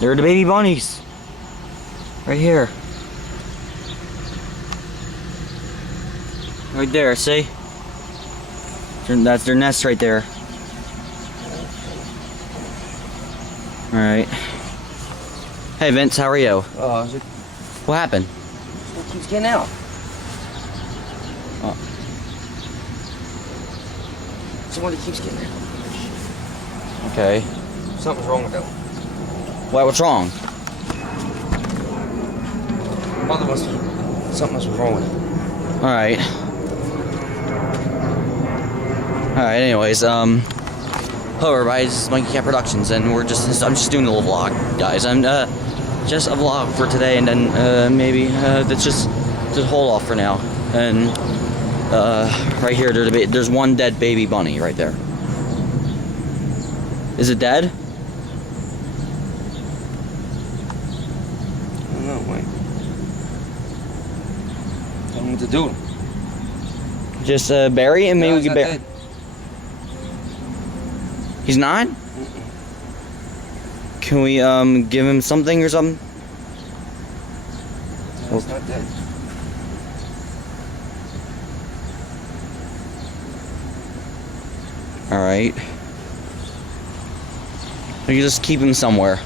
They're the baby bunnies. Right here. Right there, see? That's their nest right there. Alright. Hey Vince, how are you? What happened? It keeps getting out. Oh. Someone that keeps getting out. Okay. Something's wrong with that. What's wrong? Something must be wrong with it. Alright. Alright, anyways, hello everybody, this is Monkey Cat Productions, and I'm just doing a little vlog, guys. I'm, just a vlog for today, and then, maybe, that's just hold off for now. And, right here, there's one dead baby bunny right there. Is it dead? I don't know, wait. Tell me what to do. Just, bury him, maybe we can bury. Dead. He's not? Can we give him something or something? No, he's not dead. Alright. We can just keep him somewhere.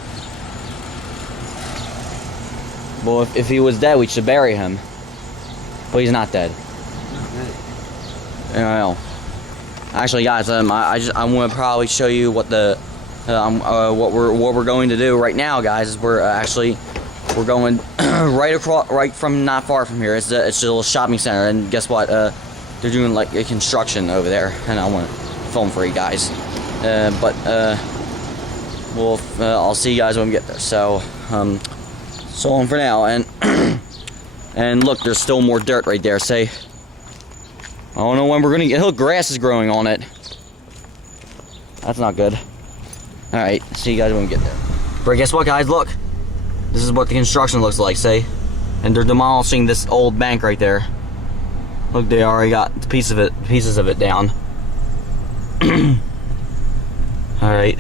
Well, if he was dead, we should bury him. But he's not dead. Not dead. I don't know. Actually, guys, I'm gonna probably show you what the what we're going to do right now, guys. Is we're going right from not far from here. It's a little shopping center, and guess what? They're doing like a construction over there, and I want to film for you guys. I'll see you guys when we get there. So long for now, and and look, there's still more dirt right there. Say. I don't know when we're gonna get. Look, grass is growing on it. That's not good. Alright, see you guys when we get there. But guess what, guys? Look. This is what the construction looks like, see? And they're demolishing this old bank right there. Look, they already got pieces of it down. Alright.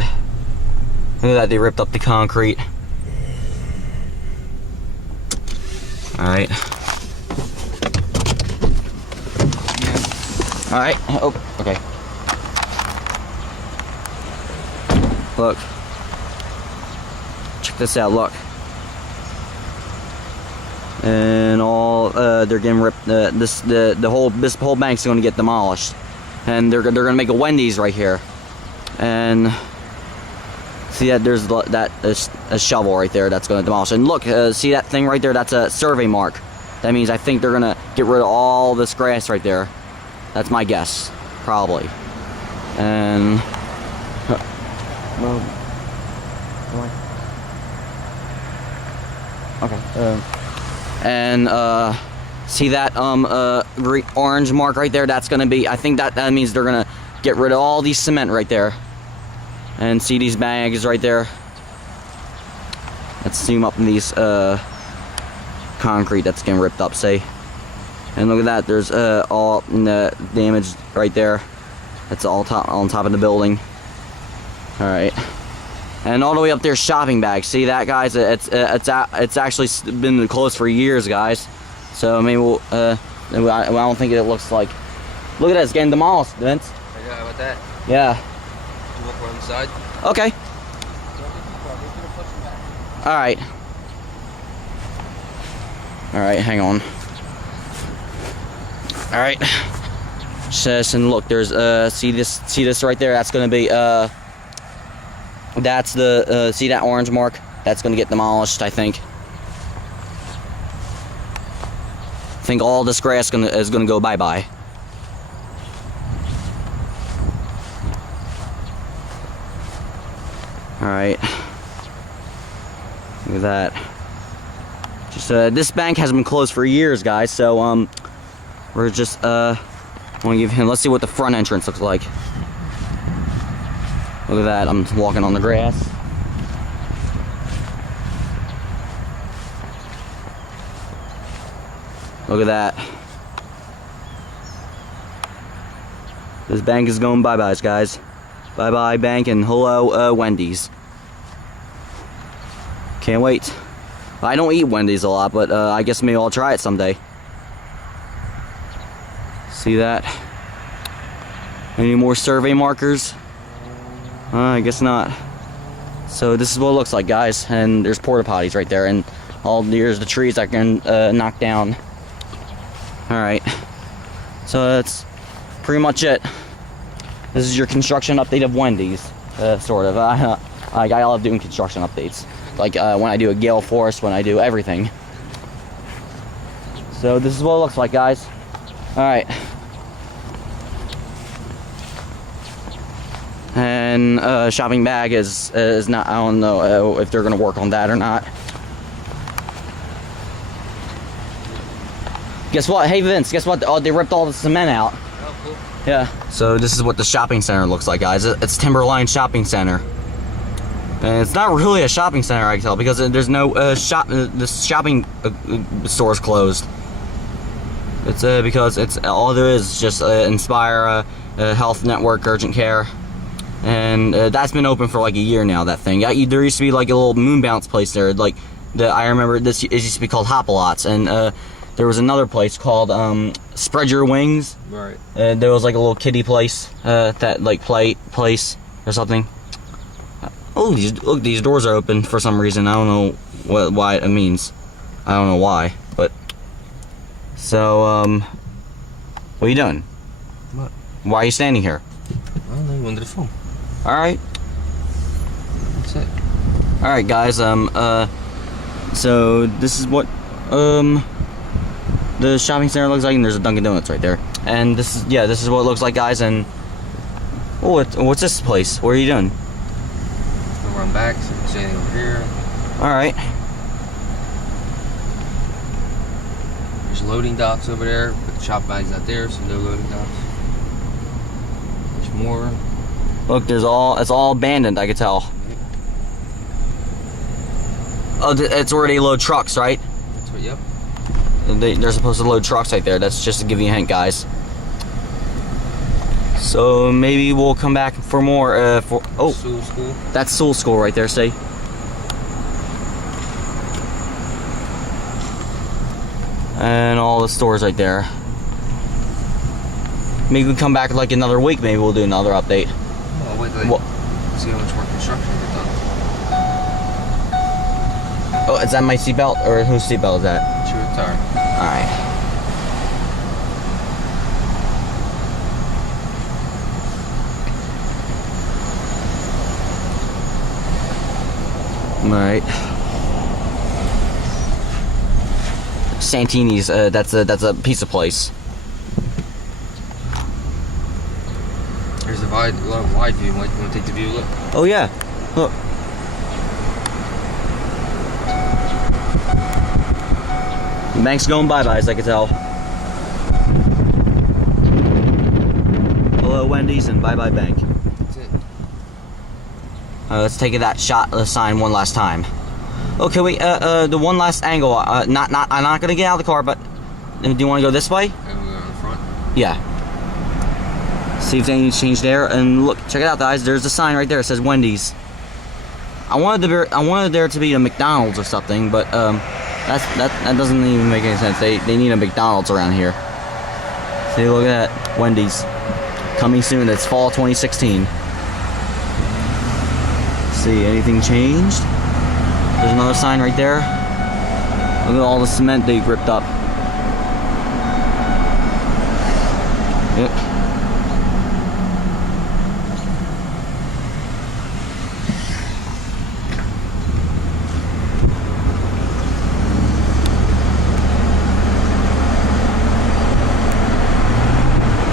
Look at that, they ripped up the concrete. Alright. Alright, oh, okay. Look. Check this out, look. And all, they're getting ripped, this whole bank's gonna get demolished. And they're gonna make a Wendy's right here. And, see that, there's a shovel right there that's gonna demolish. And look, see that thing right there, that's a survey mark. That means I think they're gonna get rid of all this grass right there. That's my guess, probably. And see that green orange mark right there? That's gonna be. I think that means they're gonna get rid of all these cement right there. And see these bags right there? Let's zoom up in these concrete that's getting ripped up. Say. And look at that, there's all damage right there. That's all on top of the building. Alright. And all the way up there, shopping bags. See that, guys? It's actually been closed for years, guys. So maybe we'll, I don't think it looks like. Look at that, it's getting demolished, Vince. Yeah, how about that? Yeah. You walk around the side? Okay. Alright. Alright, hang on. Alright. And look, there's see this right there? That's gonna be that's the see that orange mark? That's gonna get demolished, I think. I think all this grass is gonna go bye-bye. Alright. Look at that. Just this bank has been closed for years, guys, so we're just want to give him. Let's see what the front entrance looks like. Look at that. I'm walking on the grass. Look at that. This bank is going bye-byes, guys. Bye-bye bank, and hello Wendy's. Can't wait. I don't eat Wendy's a lot, but I guess maybe I'll try it someday. See that? Any more survey markers? I guess not. So this is what it looks like, guys. And there's porta potties right there, and here's the trees I can knock down. All right. So that's pretty much it. This is your construction update of Wendy's, sort of. I love doing construction updates. Like when I do a gale force, when I do everything. So this is what it looks like, guys. All right. And shopping bag is not. I don't know if they're gonna work on that or not. Guess what? Hey Vince, guess what? Oh, they ripped all the cement out. Oh, cool. Yeah. So this is what the shopping center looks like, guys. It's Timberline Shopping Center. And it's not really a shopping center, I can tell, because there's no the shopping store's closed. It's because it's all there is just Inspire, Health Network, Urgent Care, and that's been open for like a year now. That thing. There used to be like a little moon bounce place there. Like I remember this. It used to be called Hop-A-Lots, and there was another place called Spread Your Wings. Right. There was like a little kiddie place, that like place or something. Oh, look, these doors are open for some reason. I don't know why it means. I don't know why, but so what are you doing? What? Why are you standing here? I don't know. You wanted the phone. All right. That's it. All right, guys. So this is what the shopping center looks like, and there's a Dunkin' Donuts right there. And this is what it looks like, guys. And oh, what's this place? What are you doing? We'll run back. So we're standing over here. All right. There's loading docks over there, but the shop bag's not there, so no loading docks. There's more. Look, it's all abandoned. I could tell. Oh, it's where they load trucks, right? That's what. Yep. They're supposed to load trucks right there. That's just to give you a hint, guys. So maybe we'll come back for more. Sewell School. That's Sewell School right there. See. And all the stores right there. Maybe we come back in like another week. Maybe we'll do another update. Oh, wait, see how much more construction they've done. Oh, is that my seatbelt, or whose seatbelt is that? Sure, tire. All right. All right. Santini's. That's a pizza place. There's a wide view. You want to take the view? Look. Oh yeah. Look. The bank's going bye-bye, as I can tell. Hello, Wendy's, and bye-bye bank. That's it. Let's take that shot of the sign one last time. Okay, wait. The one last angle. I'm not gonna get out of the car, but do you want to go this way? And we'll go in the front. Yeah. See if anything's changed there. And look, check it out, guys. There's a sign right there. It says Wendy's. I wanted there to be a McDonald's or something, but that doesn't even make any sense. They need a McDonald's around here. See, look at that. Wendy's. Coming soon. It's fall 2016. See, anything changed? There's another sign right there. Look at all the cement they ripped up. Yep.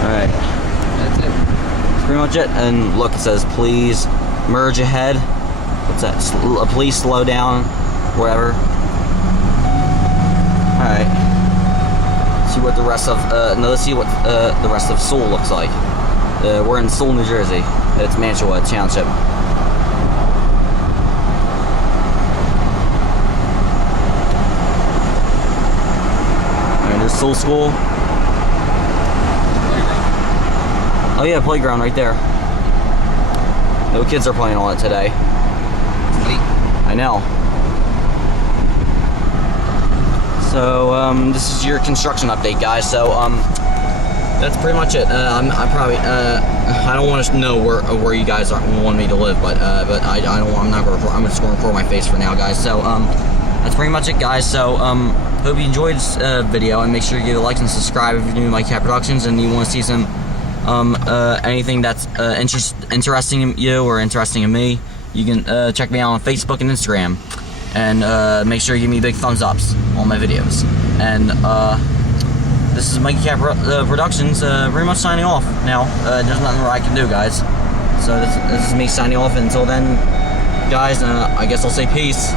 Alright. That's it. That's pretty much it. And look, it says please merge ahead. What's that? Please slow down. Whatever. Alright. See what the rest of no, let's see what the rest of Sewell looks like. We're in Sewell, New Jersey. It's Mantua Township. Alright, there's Sewell School. Oh yeah, playground right there. No kids are playing on it today. It's late. I know. So this is your construction update, guys. So that's pretty much it. I probably I don't want to know where you guys want me to live, but I don't. I'm not. I'm just going to record my face for now, guys. So that's pretty much it, guys. So hope you enjoyed this video, and make sure you give a like and subscribe if you're new to my cat productions and you want to see some anything that's interesting in you or interesting in me. You can check me out on Facebook and Instagram, and make sure you give me big thumbs ups on my videos. And this is Mikey Cat Productions, pretty much signing off now. There's nothing more I can do, guys. So this is me signing off. Until then, guys, I guess I'll say peace.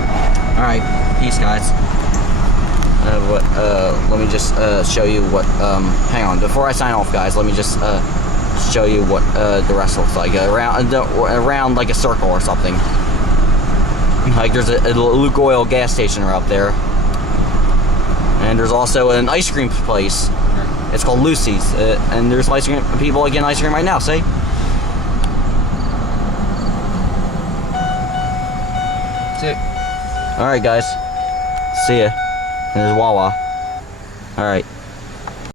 All right, peace, guys. Let me just show you what. Hang on, before I sign off, guys. Let me just show you what the rest looks like around like a circle or something. Like there's a Luke Oil gas station right up there, and there's also an ice cream place. It's called Lucy's, and there's ice cream people getting ice cream right now. See? That's it. All right, guys. See ya. And there's Wawa. All right.